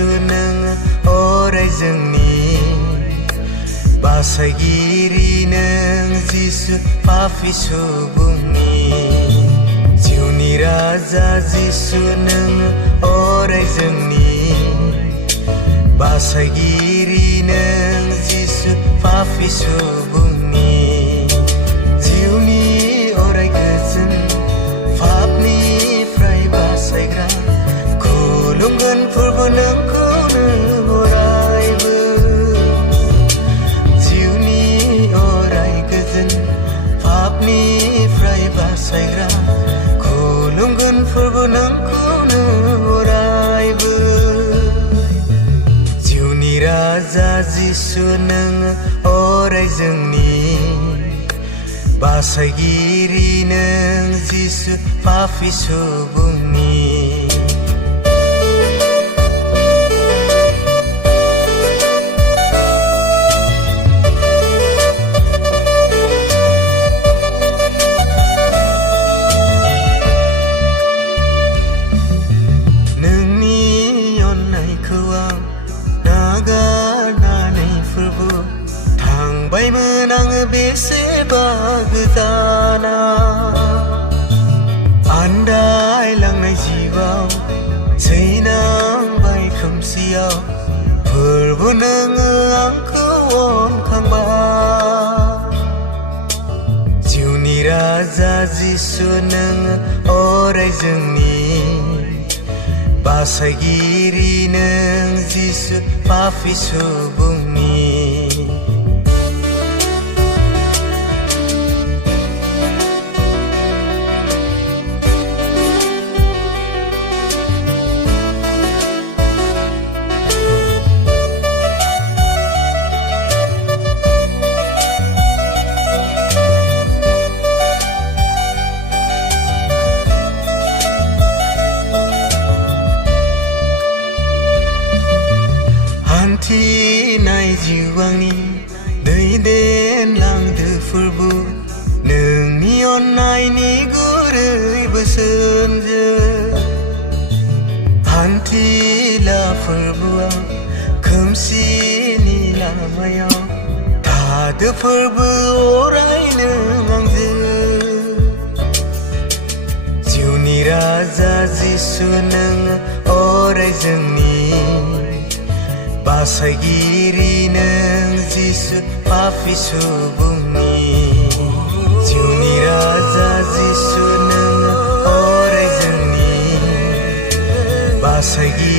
जिसु नों अराय जोंनि बासायगिरि नों जिसु पापि सुबुंनि जिउनि राजा जिसु नों अराय जोंनि बासायगिरि नों जिसु पापि सुबुंनि जिउनि अराय गोजोन पापनिफ्राय बासायग्रा खुलुमगोन फोरबो नोंखौनो अरायबो जिउनि अराय गोजोन पापनिफ्राय बासायग्रा खुलुमगोन फोरबो नोंखौनो अरायबो जिउनि राजा जिसु नों अराय जोंनि बासायगिरि नों जिसु पापि सुबुंनि थांबायमोन आङो बेसेबा गोजानाव आन्दायलांनाय जिउआव सैनांबाय खोमसियाव फोरबो नोङो आंखौ अनखांबाय जिउनि राजा जिसु नोङो अराय जोंनि बासायगिरि नों जिसु पापि सुबुंनि हान्थिनाय जिउ आंनि दैदेनलांदो फोरबो नोंनि अननायनि गुरै बोसोनजों हान्थिला फोरबोआ खोमसिनि लामायाव थादो फोरबो अराय नों आंजों जिउनि राजा जिसु नों अराय जोंनि बासायगिरि नों जिसु पापि सुबुंनि जिउनि राजा जिसु नों अराय जोंनि बासायगिरि